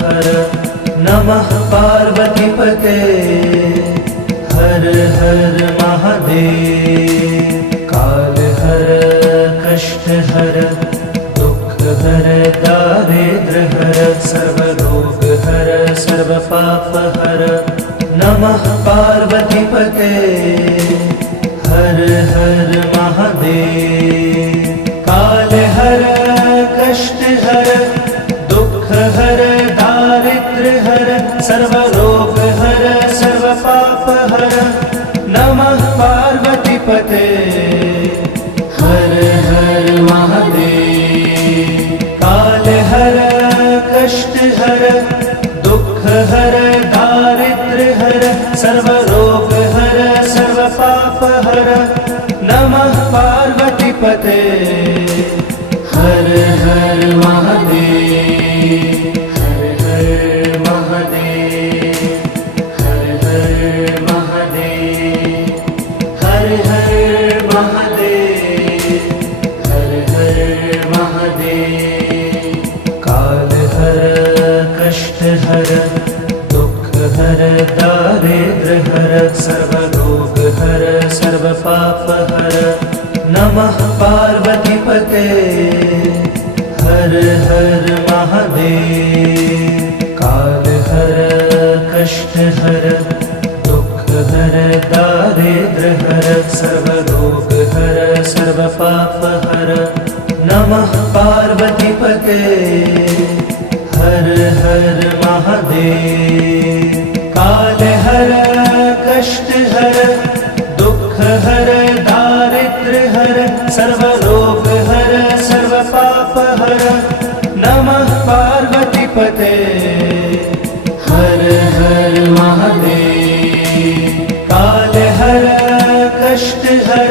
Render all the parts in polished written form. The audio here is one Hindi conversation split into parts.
हर नमः पार्वतीपते हर हर महादेव। काल हर कष्ट हर दुख हर दारिद्र हर सर्व रोग हर सर्व पाप हर नमः पार्वतीपते हर हर महादेव। काल हर कष्ट हर दुख हर दारिद्र हर सर्व रोग हर सर्व पाप हर नमः पार्वतीपते हर हर महादेव। काल हर कष्ट हर दुख हर दारिद्र हर सर्व रोग हर सर्व पाप हर नमः पार्वतीपते हर हर महादेव। हर हर महादेव हर हर महादेव हर हर महादेव हर हर महादेव। काल हर कष्ट हर दुख हर दारिद्र हर सर्व रोग हर सर्व पाप हर नमः पार्वतीपते हर हर महादेव। काल हर कष्ट हर दुख हर दारिद्र हर सर्व रोग हर सर्व पाप हर नमः पार्वतीपते हर हर महादेव। काल हर कष्ट हर दुख हर दारिद्र हर सर्व रोग हर सर्व पाप हर नमः पार्वतीपते हर हर महादेव। काल हर कष्ट हर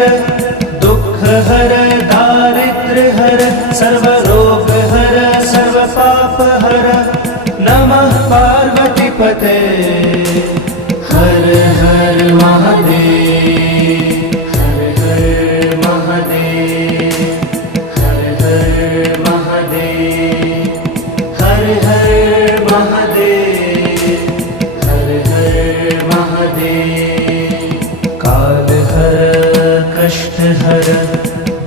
दुख हर दारिद्र हर सर्व रोग हर सर्व पाप हर नमः पार्वतीपते हर हर महादेव। हर हर महादेव हर हर महादेव हर हर महादेव हर हर महादेव। काल हर कष्ट हर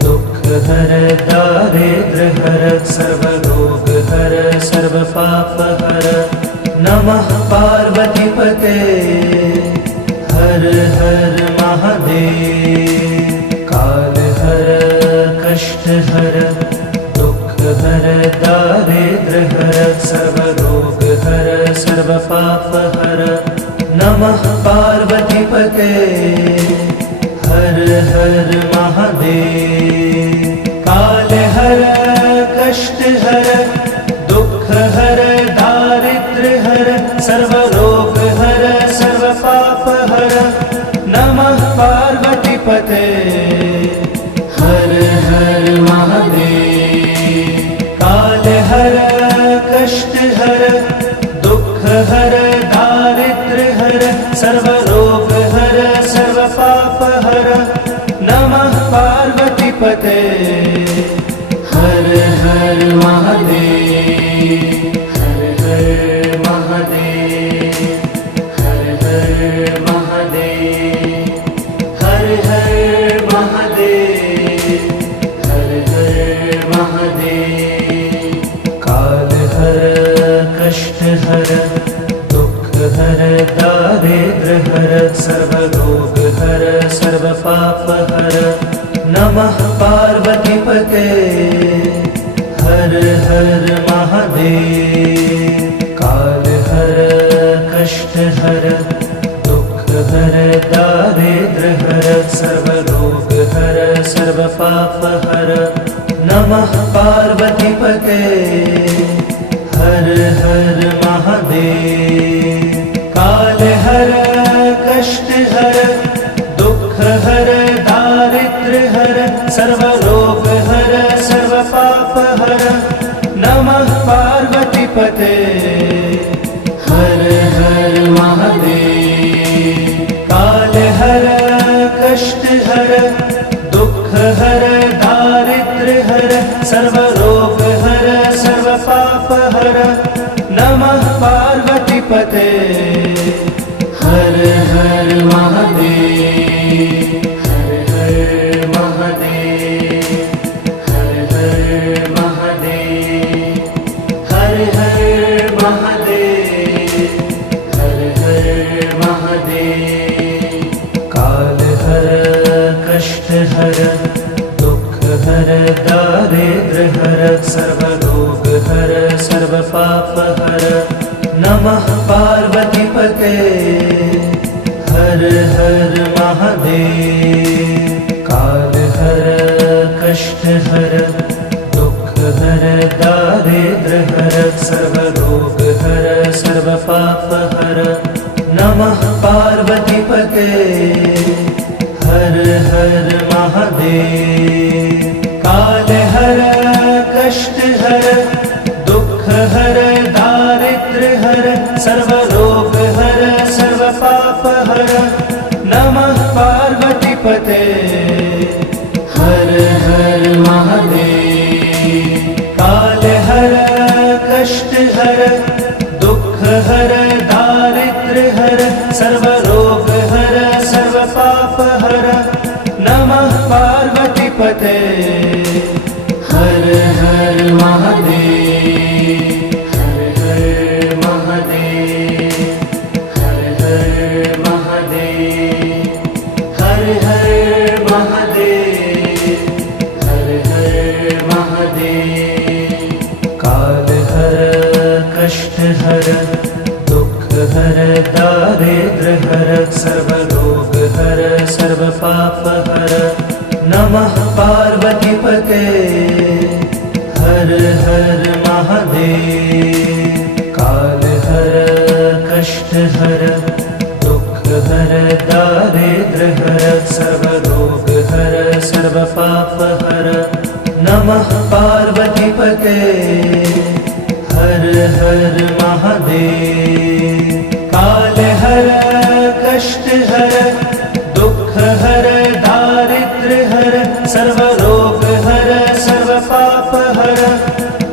दुख हर दारिद्र हर सर्व रोग हर सर्व पाप हर नमः पार्वतीपते हर हर महादेव। काल हर कष्ट हर दुख हर दारिद्र हर सर्व रोग हर सर्व पाप हर नमः पार्वतीपते हर हर महादेव। काल हर कष्ट हर दुख हर दारिद्र हर सर्व रोग हर सर्व पाप हर नमः पार्वतीपते हर हर महादेव। काल हर कष्ट हर दुख हर दारिद्र हर सर्व रोग हर सर्व पाप हर नमः पार्वतीपते हर हर महादेव। हर हर महादेव हर हर महादेव हर हर महादेव हर हर महादेव। काल हर कष्ट हर दुख हर दारिद्र हर सर्व रोग हर सर्व पाप हर नमः पार्वतीपते हर हर महादेव। काल हर कष्ट हर दुख हर दारिद्र हर सर्व रोग हर सर्व पाप हर नमः पार्वतीपते हर हर महादेव। काल हर कष्ट हर दुख हर दारिद्र हर सर्व रोग हर सर्व पाप हर नमः पार्वतीपते हर हर महादेव। काल हर कष्ट हर दुख हर दारिद्र हर सर्व रोग हर सर्व पाप हर नमः पार्वतीपते हर हर महादेव हर हर महादेव हर हर महादेव हर हर महादेव हर हर महादेव काल हर कष्ट हर दुख हर दारिद्र हर सर्व रोग हर सर्व पाप हर नमः पार्वतीपते हर हर महादेव काल हर कष्ट हर दुख हर दारिद्र हर सर्व रोग हर सर्व पाप हर नमः पार्वतीपते हर हर महादेव काल हर कष्ट हर दुख हर दारिद्र हर सर्व रोग हर सर्व पाप हर नमः पार्वतीपते हर हर महादेव काल हर कष्ट हर दुख हर दारिद्र हर सर्व रोग हर सर्व पाप हर नमः पार्वतीपते हर हर महादेव हर हर महादेव हर हर महादेव हर हर महादेव हर हर महादेव काल हर कष्ट हर दुख हर दारिद्र हर सर्व रोग हर सर्व पाप हर नमः पार्वतीपते हर हर महादेव काल हर कष्ट हर दुख हर दारिद्र हर सर्व रोग हर सर्व पाप हर नमः पार्वतीपते हर हर महादेव काल हर कष्ट हर दुख हर दारिद्र हर सर्व रोग हर सर्व पाप हर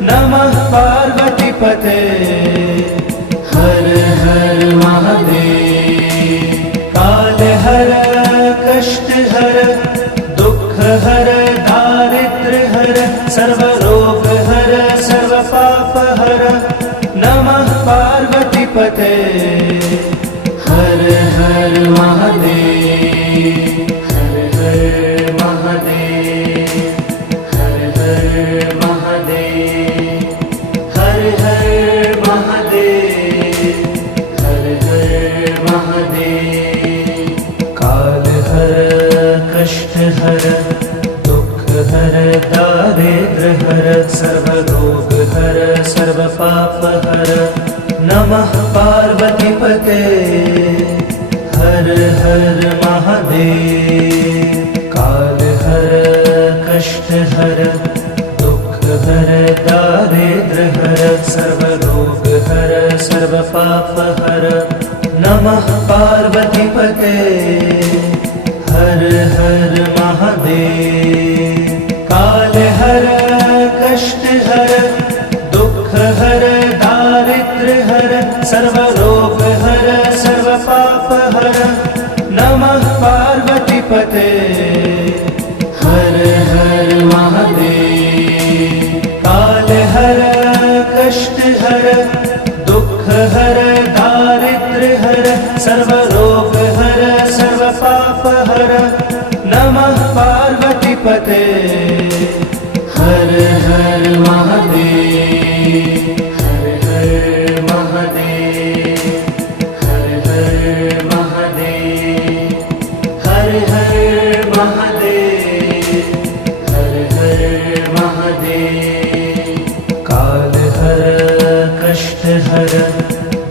नमः पार्वतीपते हर हर महादेव काल हर कष्ट हर दुख हर दारिद्र हर सर्व रोग हर सर्व पाप हर नमः पार्वतीपते हर हर महादेव हर हर महादेव हर हर महादेव हर हर महादेव हर हर महादेव काल हर कष्ट हर दुख हर दारिद्र हर सर्व रोग हर सर्व पाप हर नमः पार्वतीपते हर हर महादेव काल हर कष्ट हर दुख हर दारिद्र हर सर्व रोग हर सर्व पाप हर नमः पार्वतीपते हर हर महादेव काल हर कष्ट हर दुख हर दारिद्र हर सर्व रोग हर सर्व पाप हर नमः पार्वतीपते हर हर महादेव काल हर कष्ट हर दुख हर दारिद्र हर सर्व रोग हर सर्व पाप हर नमः पार्वतीपते हर हर महादेव हर हर महादेव हर हर महादेव हर हर महादेव हर हर महादेव काल हर कष्ट हर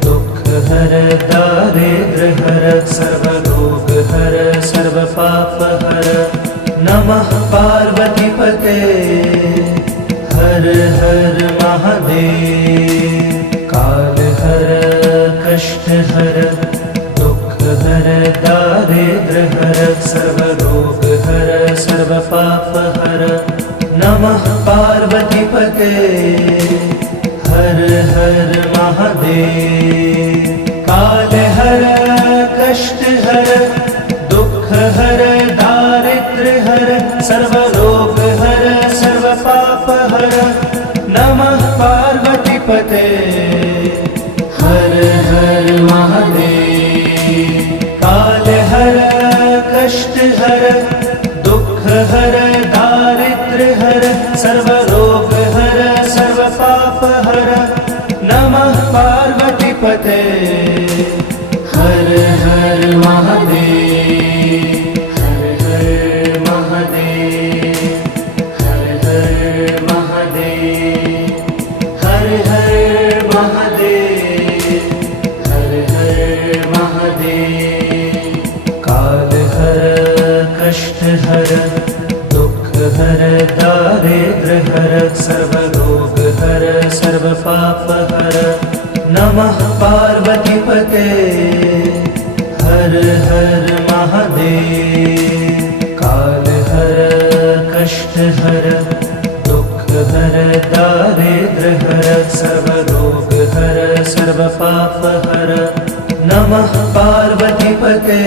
दुख हर दारिद्र हर सर्व रोग हर सर्व पाप हर नमः पार्वतीपते हर हर महादेव काल हर कष्ट हर दुख हर दारिद्र हर सर्व रोग हर सर्व पाप हर नमः पार्वतीपते हर हर महादेव। पार्वतीपते हर हर महादेव हर हर महादेव हर हर महादेव हर हर महादेव हर हर महादेव काल हर कष्ट हर दुख हर दारिद्र हर सर्वरोग हर सर्व पाप हर नमः पार्वतीपते हर हर महादेव काल हर कष्ट हर दुख हर दारिद्र हर सर्वरोग हर सर्व पाप हर नमः पार्वतीपते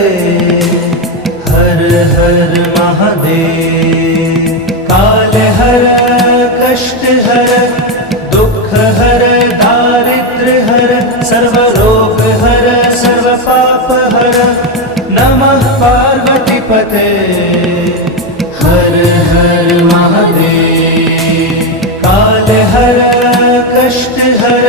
हर हर महादेव काल हर कष्ट हर दुख हर दारिद्र हर सर्वरोग हर सर्व पाप हर नमः पार्वतीपते हर हर महादेव काल हर कष्ट हर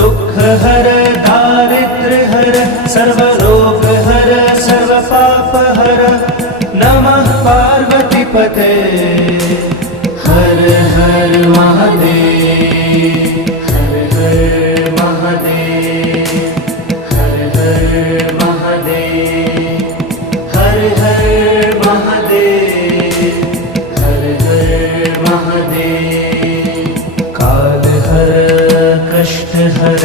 दुख हर दारिद्र हर सर्वरोग हर सर्व पाप हर नमः पार्वतीपते हर हर महादेव हर हर महादेव हर हर महादेव हर हर महादेव हर हर महादेव काल हर कष्ट हर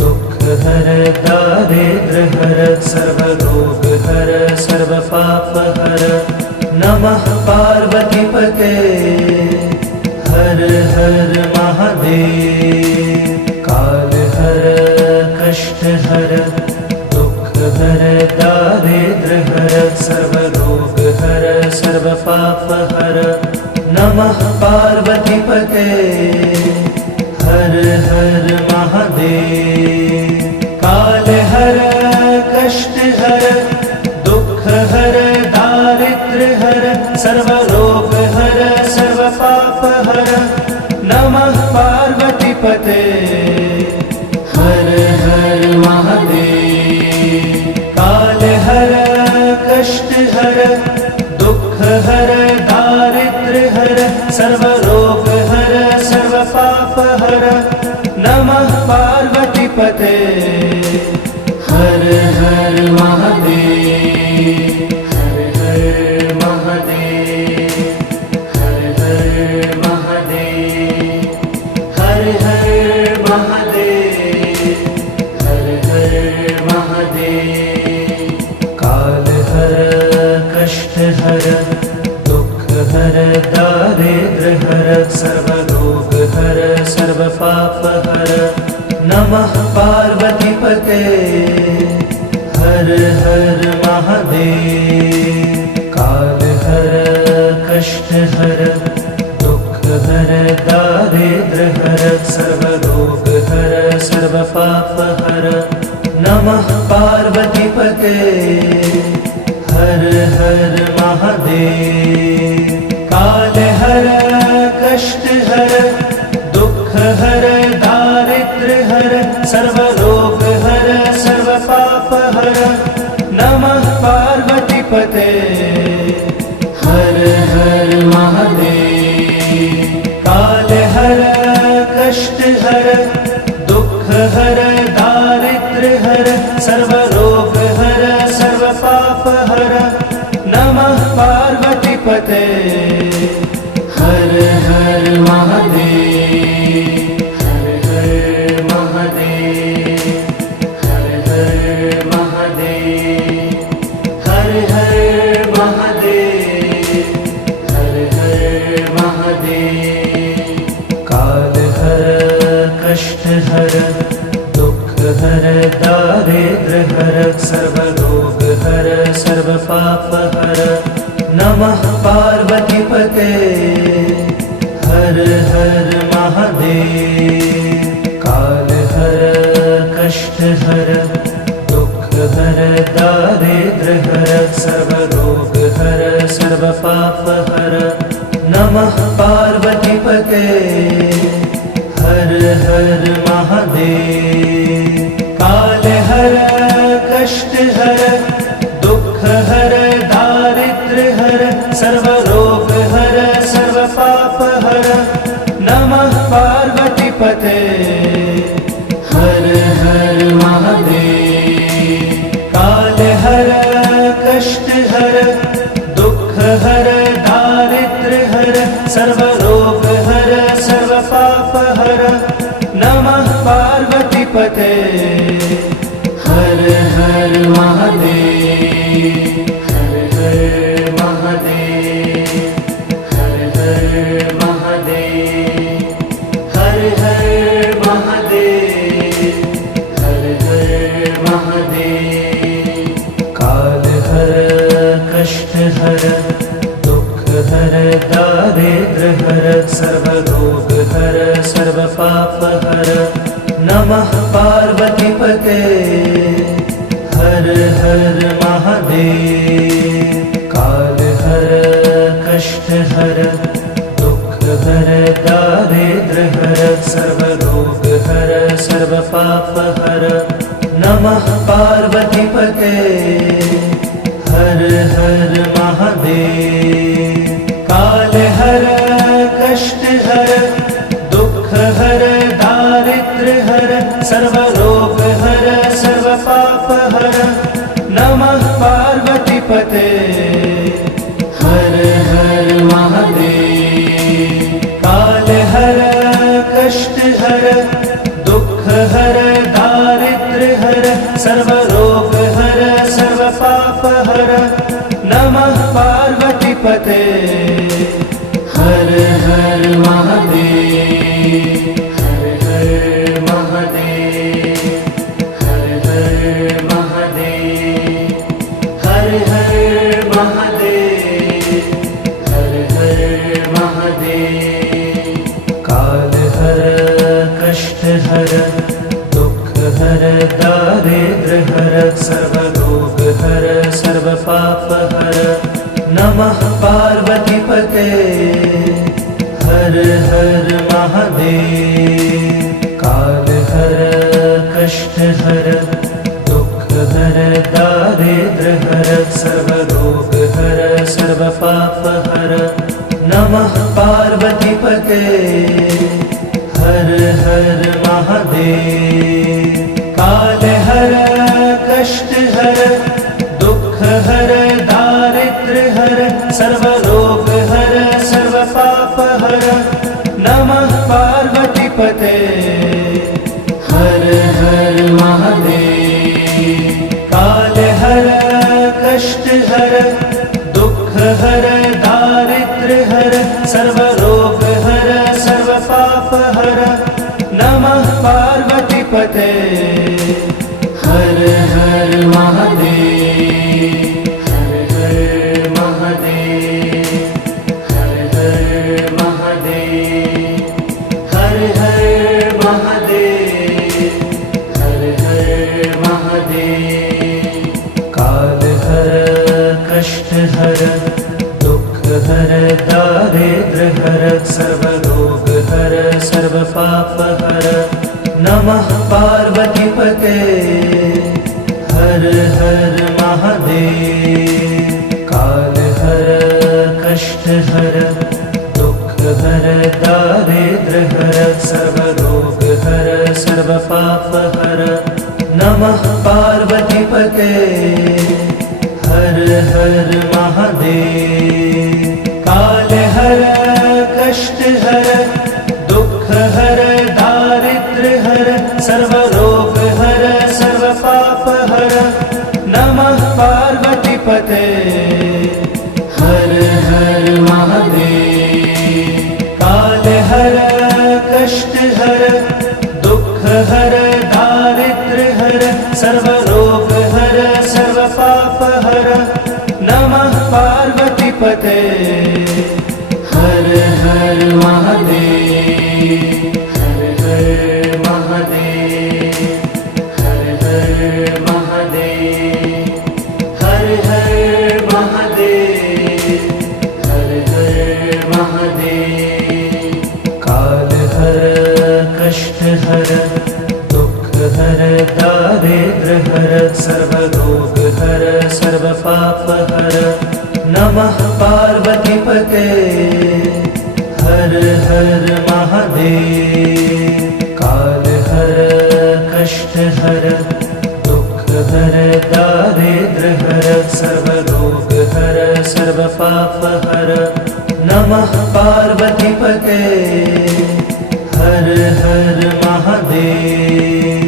दुख हर दारिद्र हर सर्वरोग हर सर्व पाप हर नमः पार्वतीपते हर हर महादेव काल हर कष्ट हर दुख हर दारिद्र हर सर्वरोग हर सर्व पाप हर नमः पार्वतीपते हर हर महादेव काल हर कष्ट हर दुख हर दारिद्र हर सर्वरोग हर सर्व पाप हर नमः पार्वतीपते हर हर महादेव काल हर कष्ट हर दुख हर दारिद्र हर सर्वरोग हर सर्व पाप हर नमः पार्वतीपते हर हर महादेव हर हर महादेव हर हर महादेव हर हर महादेव हर हर महादेव काल हर कष्ट हर दुख हर दारिद्र हर सर्वरोग हर सर्व पाप हर नमः पार्वतीपते हर हर महादेव काल हर कष्ट हर दुख हर दारिद्र हर सर्वरोग हर सर्व पाप हर नमः पार्वतीपते हर हर महादेव काल हर कष्ट हर दुख हर दारिद्र हर सर्वरोग हर सर्व पाप हर नमः पार्वतीपते हर हर महादेव काल हर कष्ट हर दुख हर दारिद्र हर सर्वरोग हर सर्व पाप हर नमः पार्वतीपते हर हर महादेव हर हर महादेव हर हर महादेव हर हर महादेव हर हर महादेव काल हर कष्ट हर दुख हर दारिद्र हर सर्वरोग हर सर्व पाप हर नमः पार्वतीपते हर हर महादेव काल हर कष्ट हर दुख हर दारिद्र हर सर्वरोग हर सर्व पाप हर नमः पार्वतीपते हर हर महादेव। पते। हर हर महादेव, हर हर महादेव, हर हर महादेव, हर हर महादेव, हर हर महादेव। काल हर कष्ट हर दुख हर दारिद्र हर सर्व रोग हर सर्व पाप हर। नमः पार्वती पते। हर हर महादेव। काल हर कष्ट हर दुख हर दारिद्र हर सर्व रोग हर सर्व पाप हर। नमः पार्वती पते। हर हर महादेव। काल हर कष्ट हर दुख हर दारिद्र हर सर्व रोग हर सर्व पाप हर। नमः पार्वती पते। हर हर महादेव। काल हर कष्ट हर दुख हर दारिद्र हर सर्व रोग हर सर्व पाप हर। नमः पार्वती पते। हर हर महादेव। हर हर महादेव, हर हर महादेव, हर हर महादेव, हर हर महादेव। काल हर कष्ट हर दुख हर दारिद्र हर सर्व रोग हर सर्व पाप हर। नमः पार्वती पते। हर हर महादेव। काल हर कष्ट हर दुख हर दारिद्र हर सर्व रोग हर सर्व पाप हर। नमः पार्वती पते। हर हर महादेव। काल हर कष्ट हर दुख हर दारिद्र हर सर्व रोग हर सर्व पाप हर। नमः पार्वती पते। हर हर महादेव। काल हर कष्ट हर दुख हर दारिद्र हर सर्व रोग हर सर्व पाप हर। नमः पार्वती पते। हर हर महादेव। हर हर महादेव, हर हर महादेव, हर हर महादेव, हर हर महादेव। काल हर कष्ट हर दुख हर दारिद्र हर सर्व रोग हर सर्व पाप हर। नमः पार्वती पते। हर हर महादेव। काल हर कष्ट हर दुख हर दारिद्र हर सर्व रोग हर सर्व पाप हर। नमः पार्वती पते। हर हर महादेव। काल हर कष्ट हर दुख हर दारिद्र हर सर्व रोग हर सर्व पाप हर। नमः पार्वती पते। हर हर महादेव। काल हर कष्ट हर दुख हर दारिद्र हर सर्व रोग हर सर्व पाप हर। नमः पार्वती पते। हर हर महादेव। हर हर महादेव, हर हर महादेव, हर हर महादेव, हर हर महादेव। काल हर कष्ट हर दुख हर दारिद्र हर सर्व रोग हर सर्व पाप हर। नमः पार्वती पते। हर हर महादेव। काल हर कष्ट हर दुख हर दारिद्र हर सर्व रोग हर सर्व पाप हर। नमः पार्वती पते। हर हर महादेव।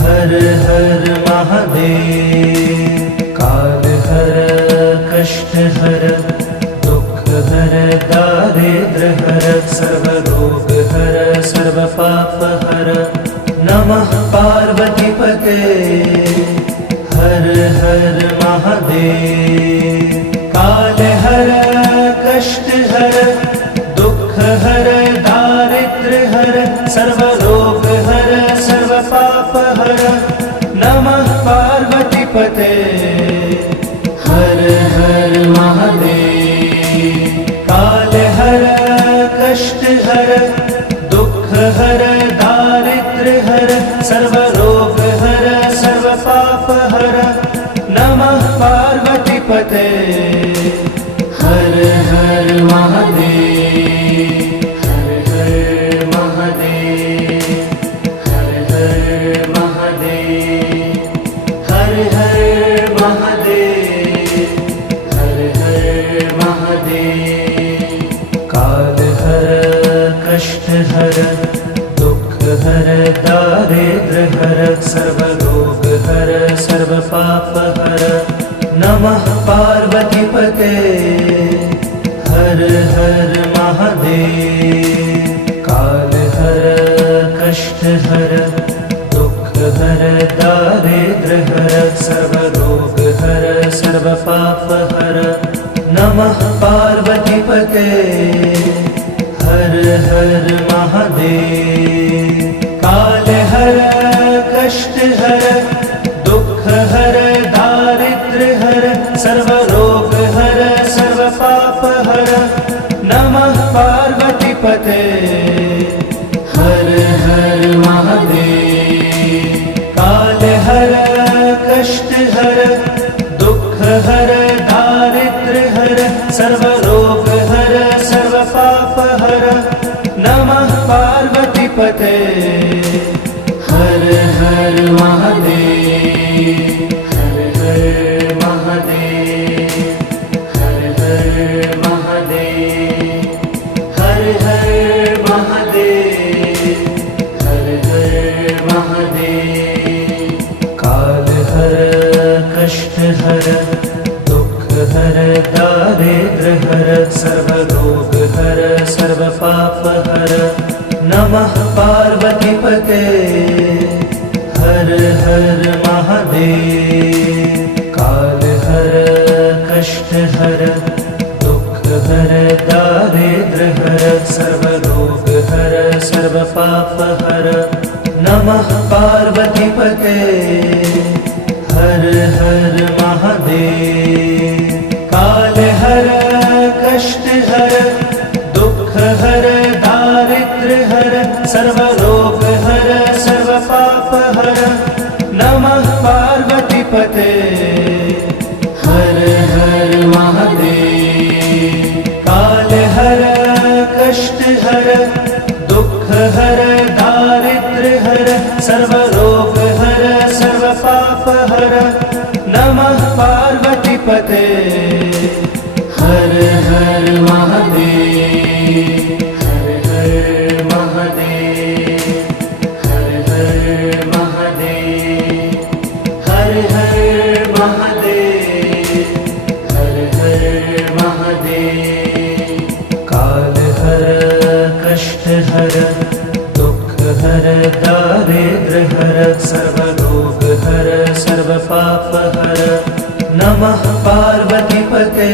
हर हर महादेव। काल हर कष्ट हर दुख हर दारिद्र हर सर्व रोग हर सर्व पाप हर नमः पार्वती पते। हर हर महादेव। काल हर कष्ट हर दुख हर दारिद्र हर सर्व रोग हर सर्व पाप हर नमः पार्वती पते। हर हर महादेव। काल हर कष्ट हर दुख हर दारिद्र हर सर्व रोग हर सर्व पाप हर नमः पार्वती पते। हर हर महादेव। हर हर महादेव। हर हर महादेव। हर हर महादेव। हर हर महादेव। काल हर कष्ट हर दुख हर दारिद्र हर सर्व रोग हर सर्व पाप हर नमः पार्वती पते। हर हर महादेव। काल हर कष्ट हर दुख हर दारिद्र हर सर्व रोग हर सर्व पाप हर नमः पार्वती पते। हर हर महादेव। काल हर कष्ट हर दुख हर दारिद्र हर सर्व रोग हर सर्व पाप हर नमः पार्वती पते। हर हर महादेव। काल हर कष्ट हर दुख हर दारिद्र हर सर्व रोग हर सर्व पाप हर नमः पार्वती पते। हर हर महादेव। हर हर महादेव। हर हर महादेव। हर हर महादेव। हर हर महादेव। काल हर कष्ट हर दुख हर दारिद्र हर सर्व रोग हर सर्व पाप हर नमः पार्वती पते। हर हर महादेव। काल हर कष्ट हर दुख हर दारिद्र हर सर्व रोग हर सर्व पाप हर नमः पार्वती पते। हर हर महादेव। काल हर कष्ट हर दुख हर दारिद्र हर सर्व रोग हर सर्व पाप हर नमः पार्वती पते। हर हर महादेव। काल हर कष्ट हर दुख हर दारिद्र हर सर्व रोग हर सर्व पाप हर नमः पार्वती पते। हर हर महादेव। हर हर महादेव। हर हर महादेव। हर हर महादेव। हर हर महादेव। काल हर कष्ट हर दुख हर दारिद्र हर सर्व रोग हर सर्व पाप हर नमः पार्वती पते।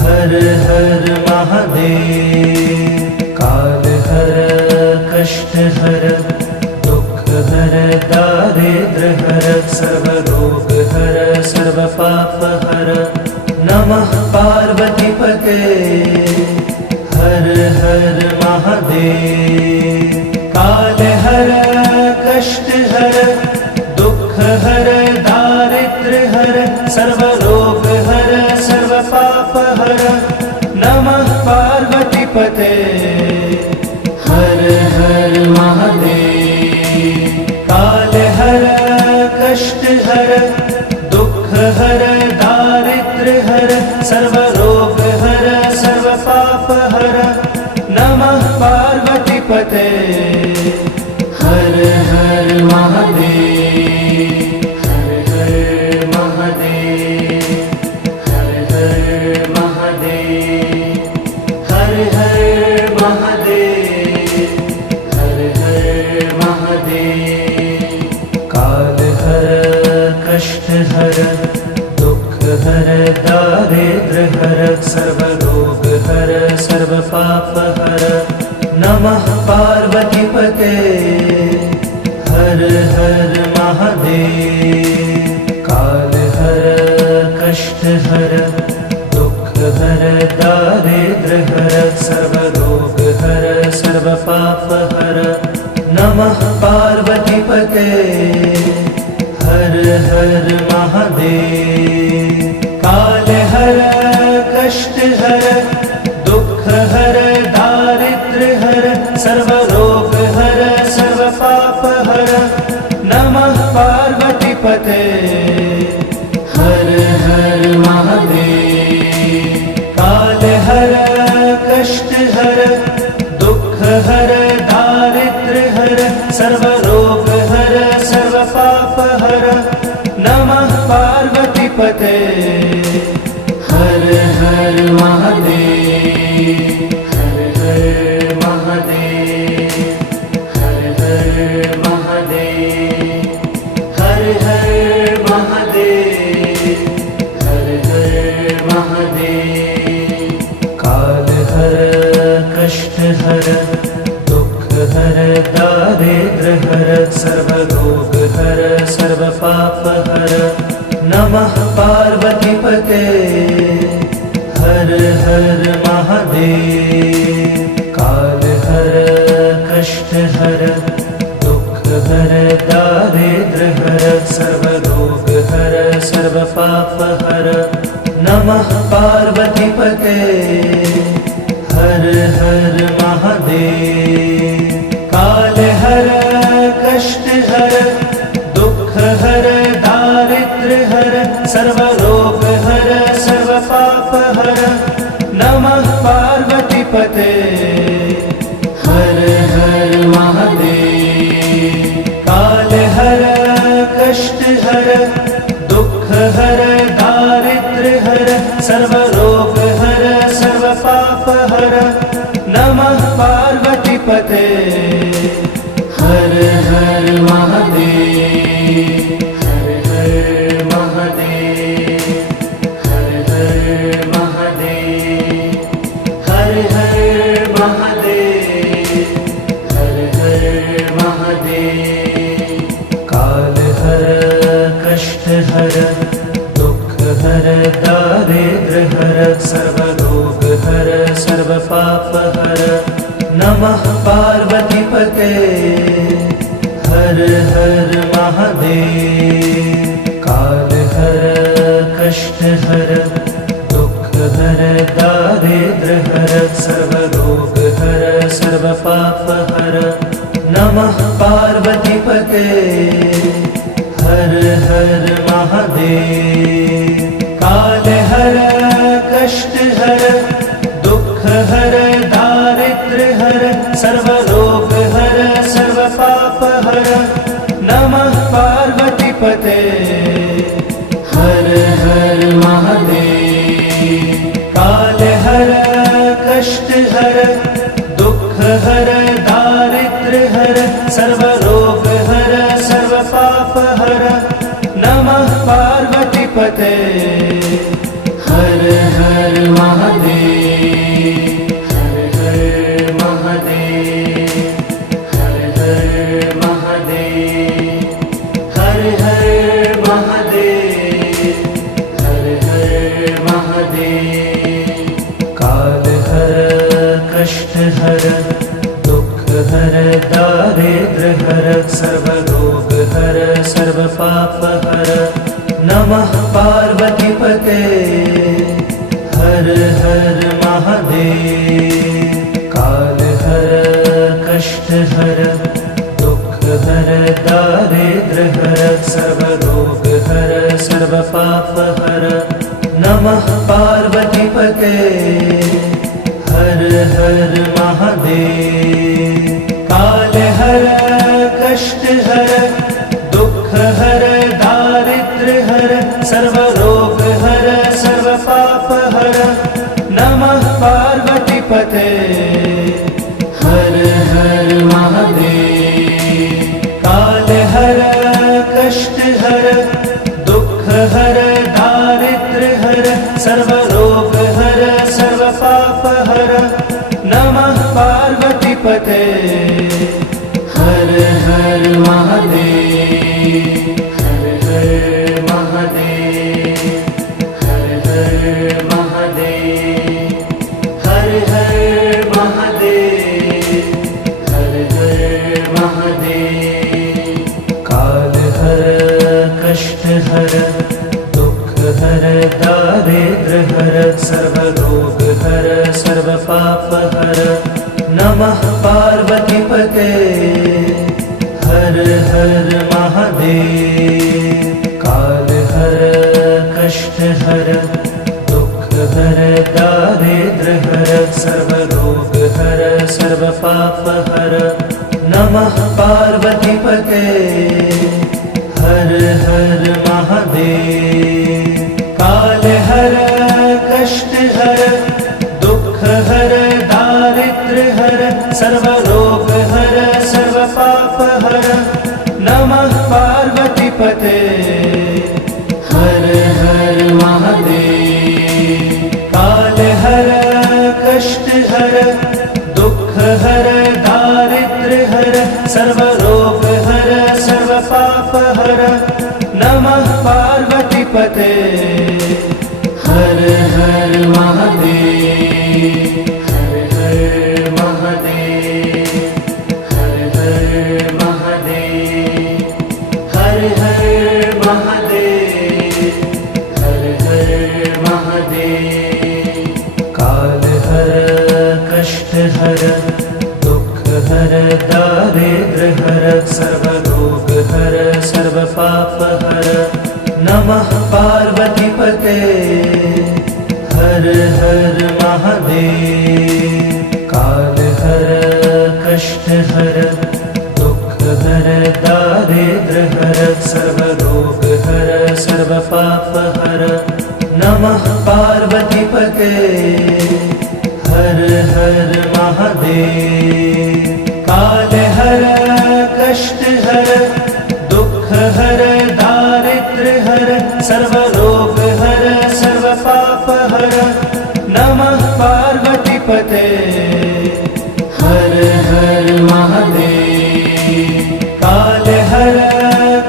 हर हर महादेव। काल हर कष्ट हर दुख हर दारिद्र हर सर्व रोग हर सर्व पाप हर नमः पार्वती पते। हर हर महादेव। काल हर कष्ट हर दुख हर दारिद्र हर सर्व रोग हर सर्व पाप हर नमः पार्वती पते। हर हर महादेव। काल हर कष्ट हर दुख हर दारिद्र हर सर्व रोग हर सर्व पाप हर नमः पार्वती पते। हर हर महादेव, हर हर महादेव, हर हर महादेव, हर हर महादेव, हर हर महादेव। काल हर कष्ट हर दुख हर दारिद्र हर सर्वरोग हर सर्व पाप हर। नमः पार्वती पते हर हर महादेव। काल हर कष्ट हर दुख हर दारिद्र हर सर्वरोग हर सर्व पाप हर। नमः पार्वती पते हर हर महादेव। काल हर कष्ट हर दुख हर दारिद्र हर सर्वरोग हर सर्व पाप हर। नमः पार्वती पते हर हर महादेव। काल हर कष्ट हर दुख हर दारिद्र हर सर्वरोग हर सर्व पाप हर। नमः पार्वती पते हर हर महादेव, हर हर महादेव, हर हर महादेव, हर हर महादेव, हर हर महादेव। काल हर कष्ट हर दुख हर दारिद्र हर सर्वरोग हर सर्व पाप हर। नमः पार्वती पते हर हर महादेव। काल हर कष्ट हर दुख हर दारिद्र हर सर्वरोग हर सर्व पाप हर। नमः पार्वती पते हर हर महादेव। काल हर कष्ट हर दुख हर दारिद्र हर सर्वरोग हर सर्व पाप हर। नमः पार्वती पते हर हर महादेव। काल हर कष्ट हर दुख हर दारिद्र हर सर्वरोग हर सर्व पाप हर। नमः पार्वती पते हर हर महादेव, हर हर महादेव, हर हर महादेव, हर हर महादेव, हर हर महादेव। काल हर कष्ट हर दुख हर दारिद्र हर सर्वरोग हर सर्व पाप हर। नमः पार्वती पते हर हर महादेव। काल हर कष्ट हर दुख हर दारिद्र हर सर्वरोग हर सर्व पाप हर। नमः पार्वती पते हर हर महादेव। काल हर कष्ट हर दुख हर दारिद्र हर सर्वरोग हर सर्व पाप हर। नमः पार्वती पते हर हर महादेव। काल हर कष्ट हर दुख हर दारिद्र हर सर्वरोग हर सर्व पाप हर। नमः पार्वती पते हर हर महादेव, हर हर महादेव, हर हर महादेव, हर हर महादेव, हर हर महादेव। काल हर कष्ट हर दुख हर दारिद्र हर सर्वरोग हर सर्व पाप हर। नमः पार्वती पते हर हर महादेव। काल हर कष्ट हर दुख हर दारिद्र हर सर्वरोग हर सर्व पाप हर। नमः पार्वती पते हर हर महादेव। काल हर कष्ट हर दुख हर दारिद्र्य हर सर्व रोग हर सर्व पाप हर नमः पार्वती पते हर हर महादेव। काल हर कष्ट हर दुख हर दारिद्र्य हर सर्व रोग हर सर्व पाप हर नमः पार्वती पते हर हर महादेव। हर हर महादेव हर हर महादेव हर हर महादेव हर हर महादेव। काल हर कष्ट हर दुख हर दारिद्र्य हर सर्व रोग हर सर्व पाप हर नमः पार्वती पते हर हर महादेव। काल हर कष्ट हर दुख हर दारिद्र्य हर सर्व रोग हर सर्व पाप हर नमः पार्वती पते हर हर महादेव। काल हर कष्ट हर दुख हर दारिद्र्य हर सर्व रोग हर सर्व पाप हर नमः पार्वती पते हर हर महादेव। काल हर कष्ट हर दुख हर दारिद्र्य हर सर्व रोग हर सर्व पाप हर नमः पार्वती पते हर हर महादेव। हर हर महादेव हर हर महादेव हर हर महादेव हर हर महादेव। काल हर कष्ट हर दुख हर दारिद्र्य हर सर्व रोग हर सर्व पाप हर नमः पार्वती पते हर हर महादेव। काल हर कष्ट हर दुख हर दारिद्र्य हर सर्व रोग हर सर्व पाप हर नमः पार्वती पते हर हर महादेव। काल हर कष्ट हर दुख हर दारिद्र्य हर सर्व रोग हर सर्व पाप हर नमः पार्वती पते हर हर महादेव। काल हर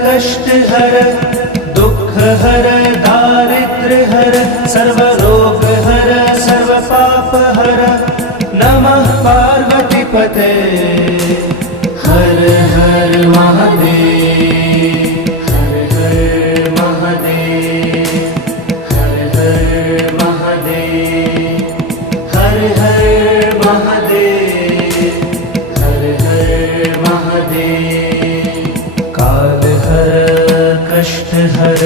कष्ट हर दुख हर दारिद्र्य हर सर्व रोग हर सर्व पाप हर नमः पार्वती पते हर हर महादेव। हर हर महादेव हर हर महादेव हर हर महादेव हर हर महादेव। काल हर कष्ट हर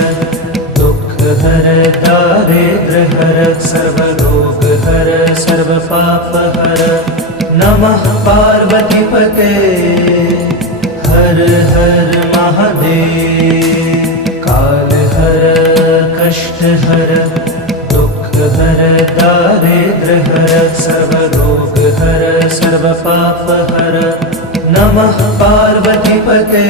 दुख हर दारिद्र्य हर सर्व रोग हर सर्व पाप हर नमः पार्वती पते हर हर महादेव। काल हर कष्ट हर दुख हर दारिद्र्य हर सर्व रोग हर सर्व पाप हर नमः पार्वती पते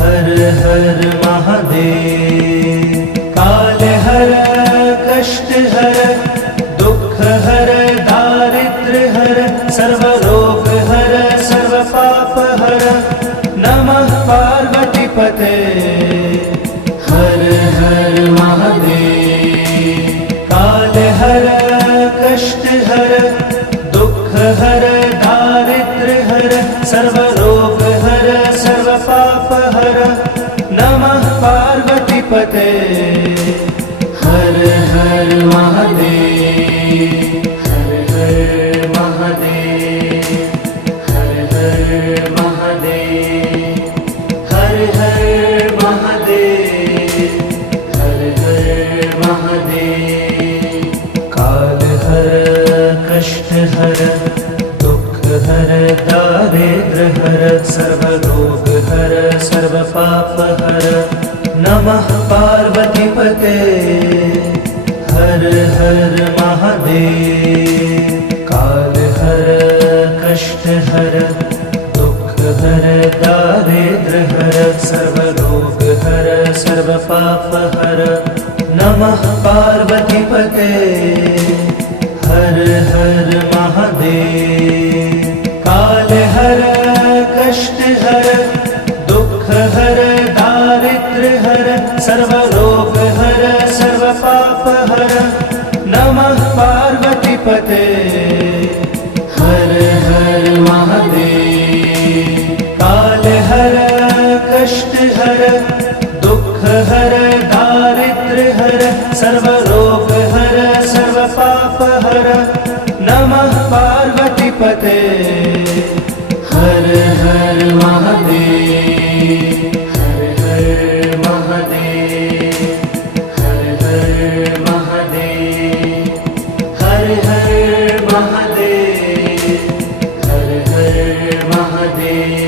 हर हर महादेव। काल हर कष्ट हर दुख हर दारिद्र्य हर सर्व रोग हर सर्व पाप हर नमः पार्वती पते हर हर महादेव। काल हर कष्ट हर दुख हर दारिद्र्य हर सर्व रोग हर सर्व पाप हर नमः पार्वती पते हर हर महादेव। हर हर महादेव हर हर महादेव हर हर महादेव हर हर महादेव। काल हर कष्ट हर दुख हर दारिद्र्य हर हर सर्वरोग हर सर्वपाप हर नमः पार्वतीपते हर हर महादेव। काल हर कष्ट हर दुख हर दारिद्र हर सर्वरोग हर सर्वपाप हर नमः पार्वतीपते हर हर महादेव। काल हर कष्ट हर दुख हर दारिद्र हर सर्वरोग हर सर्वपाप हर नमः पार्वतीपते हर हर महादेव। काल हर कष्ट हर दुख हर दारिद्र हर सर्वरोग हर सर्वपाप हर नमः पार्वतीपते हर हर महादेव। हर हर महादेव हर हर महादेव हर हर महादेव हर हर महादेव।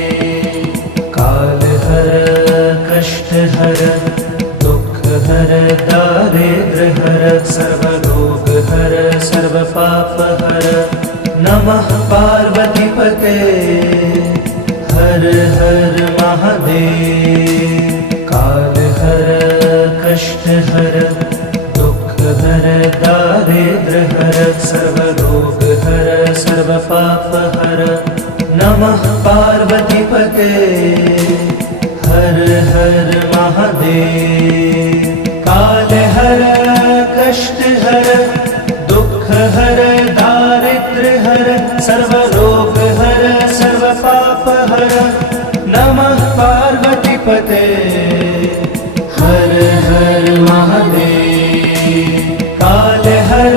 काल हर कष्ट हर दुख हर दारिद्र हर सर्वरोग हर सर्वपाप हर नमः पार्वतीपते हर हर महादेव। काल हर कष्ट हर दुख हर दारिद्र हर सर्वरोग हर सर्वपाप हर नमः पार्वतीपते हर हर महादेव। काल हर कष्ट हर दुख हर दारिद्र हर सर्वरोग हर सर्वपाप हर नमः पार्वतीपते हर हर महादेव। काल हर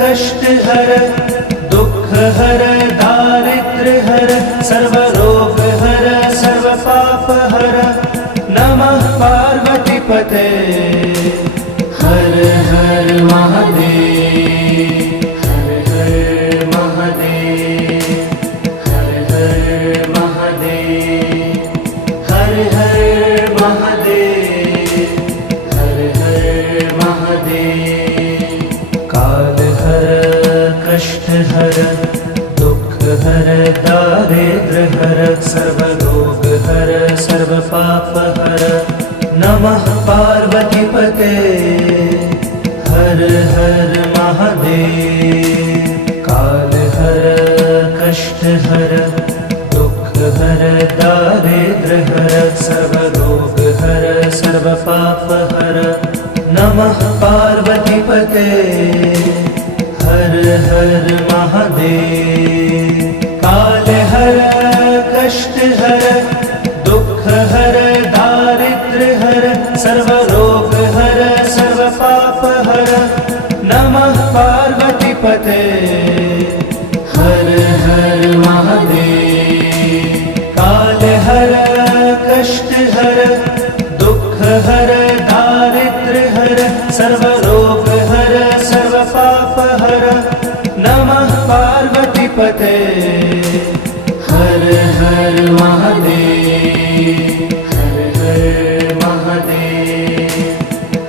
कष्ट हर दुख हर दारिद्र हर सर्वरोग हर सर्वपाप हर नमः पार्वतीपते हर हर महादेव। हर हर महादेव हर हर महादेव हर हर महादेव हर हर महादेव। काल हर कष्ट हर दुख हर दारिद्र हर सर्वरोग हर सर्वपाप हर नमः पार्वतीपते हर हर महादेव। काल हर कष्ट हर दुख हर दारिद्र हर सर्वरोग हर सर्वपाप हर नमः पार्वतीपते हर हर महादेव। काल हर कष्ट हर दुख हर दारिद्र हर सर्वरोग हर सर्वपाप हर नमः पार्वतीपते हर हर महादेव। काल हर कष्ट हर दुख हर दारिद्र हर सर्वरोग हर सर्वपाप हर नमः पार्वतीपते हर हर महादेव। हर हर महादेव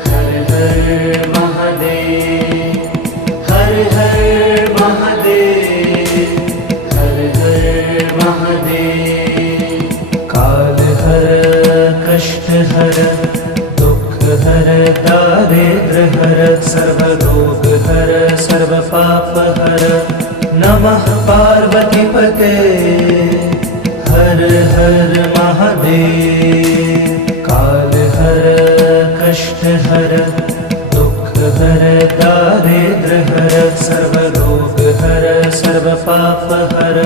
हर हर महादेव हर हर महादेव हर हर महादेव। काल हर कष्ट हर दुख हर दारिद्र हर सर्वरोग हर सर्वपाप हर नमः पार्वतीपते हर हर महादेव। काल हर कष्ट हर दुख हर दारिद्र हर सर्वरोग हर सर्वपाप हर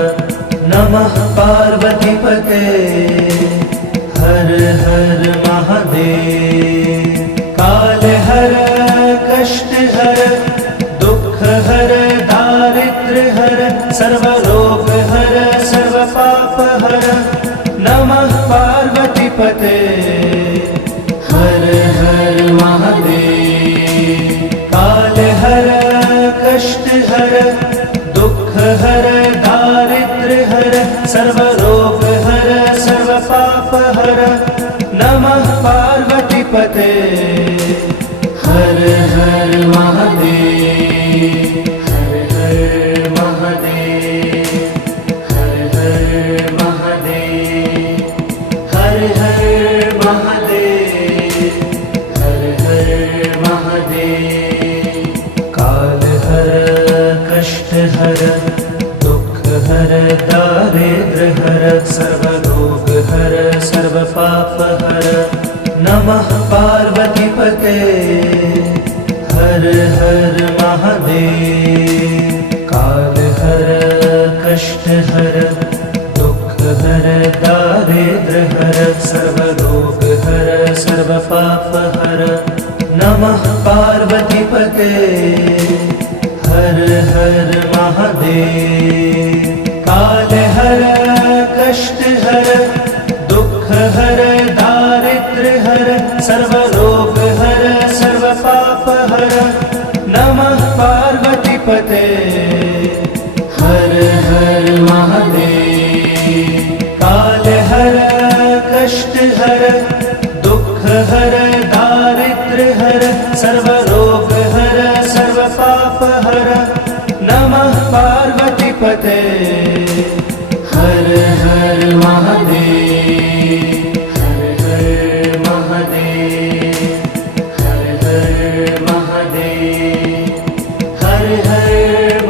नमः पार्वतीपते हर हर महादेव। काल हर कष्ट हर दुख हर दारिद्र हर सर्वरोग हर सर्वपाप हर नमः पार्वतीपते हर हर महादेव। काल हर कष्ट हर दुख हर दारिद्र हर सर्वरोग हर सर्वपापहर नमः पार्वतीपते हर हर महादेव हर हर महादेव हर हर महादेव हर हर महादेव हर हर महादेव काल हर कष्ट हर दुख हर दारिद्र हर सर्वरोग हर सर्वपाप हर नमः पार्वतीपते हर हर महादेव काल हर कष्ट हर दुख हर दारिद्र हर सर्वरोग हर सर्वपाप हर नमः पार्वतीपते हर हर महादेव काल हर कष्ट हर दुख हर दारिद्र हर सर्वरोग हर सर्वपाप हर नमः पार्वतीपते हर हर महादेव काल हर कष्ट हर दुख हर दारिद्र हर सर्वरोग हर सर्वपाप हर नमः पार्वतीपते हर हर महादेव हर हर महादेव हर हर महादेव हर हर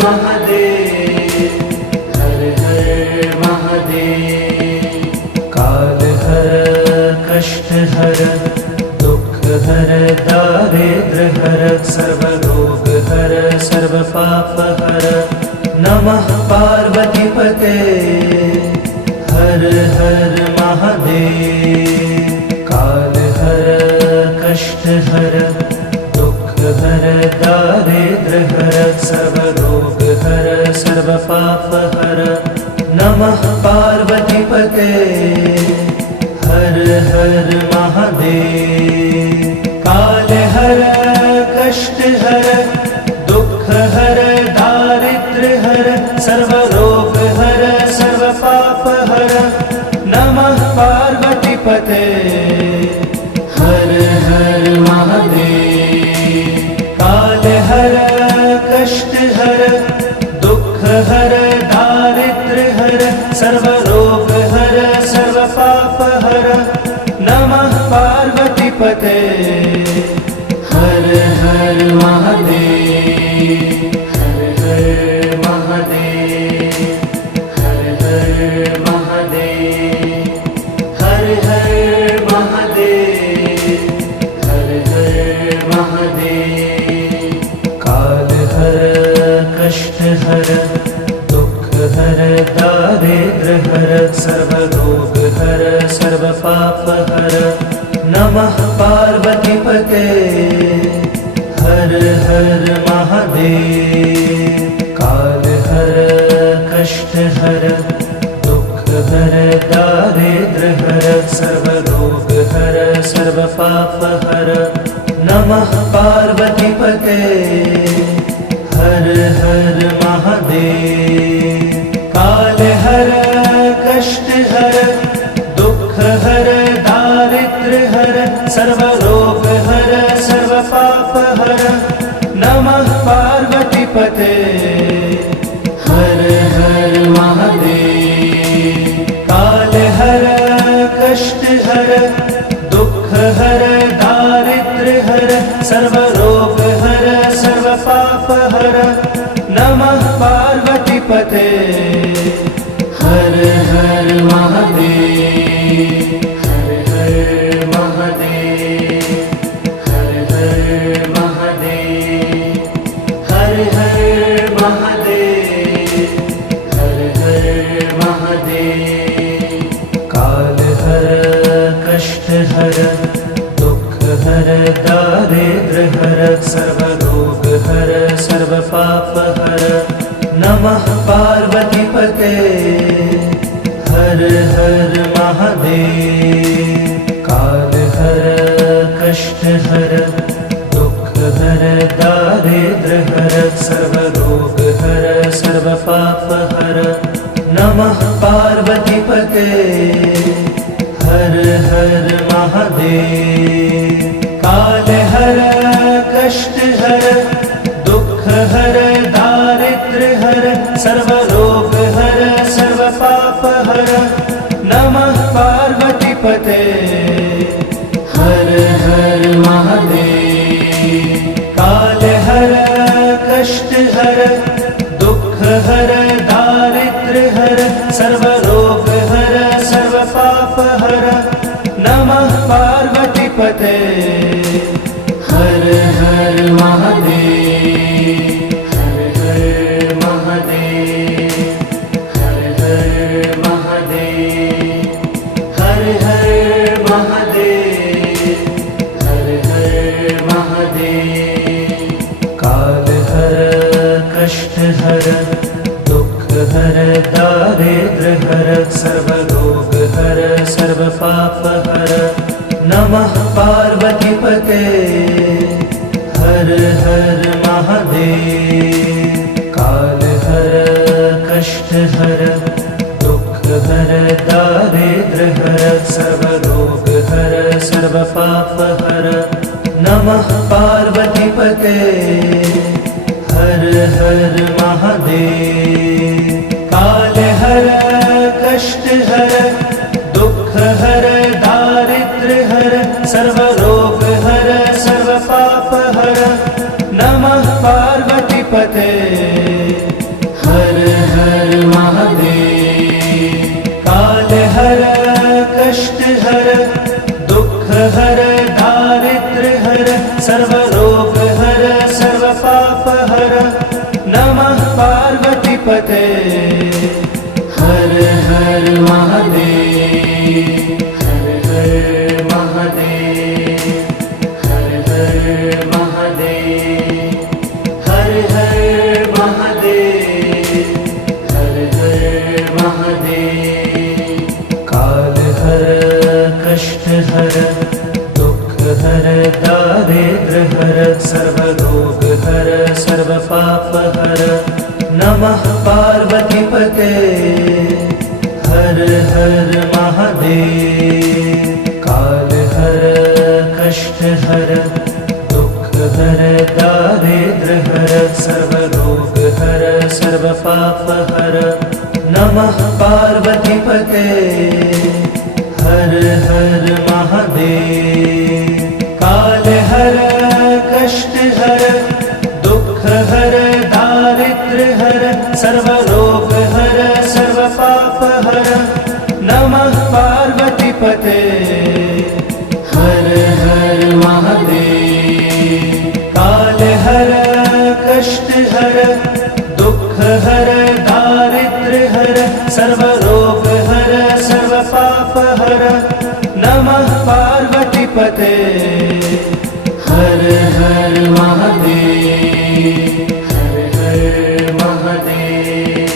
महादेव हर हर महादेव काल हर कष्ट हर दुख हर दारिद्र हर सर्वरोग हर सर्वपाप हर नमः पार्वतीपते हर हर महादेव काल हर कष्ट हर दुख हर दारिद्र हर सर्वरोग हर सर्वपाप हर नमः पार्वतीपते हर हर महादेव काल हर कष्ट हर दुख हर दारिद्र हर सर्वरोग हर सर्वपाप हर नमः पार्वतीपते हर हर महादेव काल हर कष्ट हर दुख हर दारिद्र हर सर्वरोग हर सर्वपाप हर नमः पार्वतीपते हर हर महादेव हर हर महादेव हर हर महादेव हर हर महादेव हर हर महादेव काल हर कष्ट हर दुख हर दारिद्र हर सर्वरोग हर सर्वपाप हर नमः पार्वतीपते हर हर महादेव काल हर कष्ट हर दुख हर दारिद्र हर सर्वरोग हर सर्वपाप हर नमः पार्वतीपते हर हर महादेव काल हर कष्ट हर दुख हर दारिद्र हर सर्वरोग हर सर्वपाप हर नमः पार्वतीपते हर हर महादेव काल हर कष्ट हर दुख हर दारिद्र हर सर्वरोग हर सर्वपाप हर नमः पार्वतीपते हर हर महादेव हर हर महादेव हर हर महादेव हर हर महादेव हर हर महादेव काल हर कष्ट हर दुख हर दारिद्र हर सर्वरोग हर सर्वपाप हर नमः पार्वतीपते हर हर महादेव काल हर कष्ट हर दुख हर दारिद्र हर सर्वरोग हर सर्वपाप हर नमः पार्वतीपते हर हर महादेव। काल हर कष्ट हर दुख हर दारिद्र्य हर सर्व रोग हर सर्व पाप हर नमः पार्वती पते। हर हर महादेव। काल हर कष्ट हर दुख हर दारिद्र्य हर सर्व रोग हर सर्व पाप हर नमः पार्वती पते। हर हर महादेव। हर हर महादेव। हर हर महादेव। हर हर महादेव। हर हर महादेव। काल हर कष्ट हर दुख हर दारिद्र्य हर सर्व रोग हर सर्व पाप हर नमः पार्वती पते। हर हर महादेव। काल हर कष्ट हर दुख हर दारिद्र्य हर सर्व रोग हर सर्व पाप हर नमः पार्वती पते। हर हर महादेव। काल हर कष्ट हर दुख हर दारिद्र्य हर सर्व रोग हर सर्व पाप हर नमः पार्वती पते। हर हर महादेव। काल हर कष्ट हर दुख हर दारिद्र्य हर सर्व रोग हर सर्व पाप हर नमः पार्वती पते। हर हर महादेव। हर हर महादेव। हर हर महादेव। हर हर महादेव। हर हर महादेव। काल हर कष्ट हर दुख हर दारिद्र्य हर सर्व रोग हर सर्व पाप हर नमः पार्वती पते। हर हर महादेव। काल हर कष्ट हर दुख हर दारिद्र्य हर सर्व रोग हर सर्व पाप हर नमः पार्वती पते। हर हर महादेव। काल हर कष्ट हर दुख हर दारिद्र्य हर सर्व रोग हर सर्व पाप हर नमः पार्वती पते। हर हर महादेव। काल हर कष्ट हर दुख हर दारिद्र्य हर सर्व रोग हर सर्व पाप हर नमः पार्वती पते। हर हर महादेव। हर हर महादेव।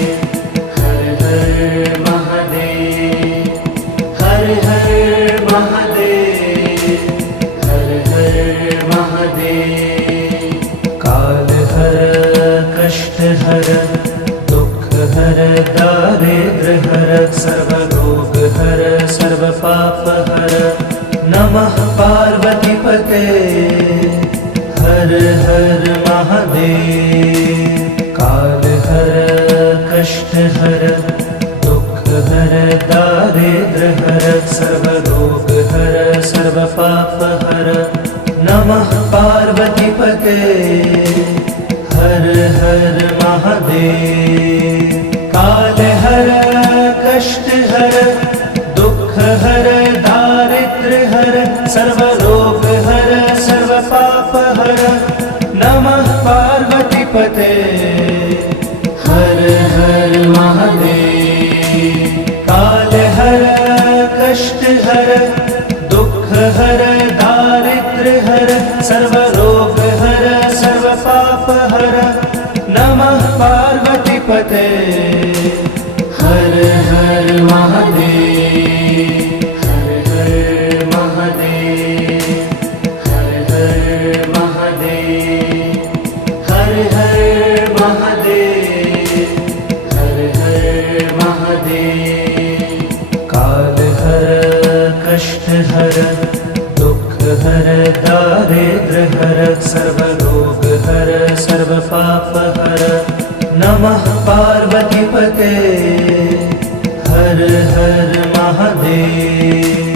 हर हर महादेव। हर हर महादेव। हर हर महादेव। काल हर कष्ट हर दुख हर दारिद्र्य हर सर्व रोग हर सर्व पाप हर नमः पार्वती पते। हर हर महादेव। काल हर कष्ट हर दुख हर दारिद्र्य हर सर्व रोग हर सर्व पाप हर नमः पार्वती पते। हर हर महादेव। काल हर कष्ट हर दुख हर दारिद्र्य हर सर्व रोग हर सर्व पाप हर नमः पार्वती पते। हर हर महादेव। काल हर कष्ट हर दुख हर दारिद्र्य हर सर्व रोग हर सर्व पाप हर नमः पार्वती पते। हर हर महादेव। हर हर महादेव। हर हर महादेव। हर हर महादेव। हर हर महादेव। काल हर हर सर्वरोग हर सर्वपाप हर नमः पार्वती पते हर हर महादेव।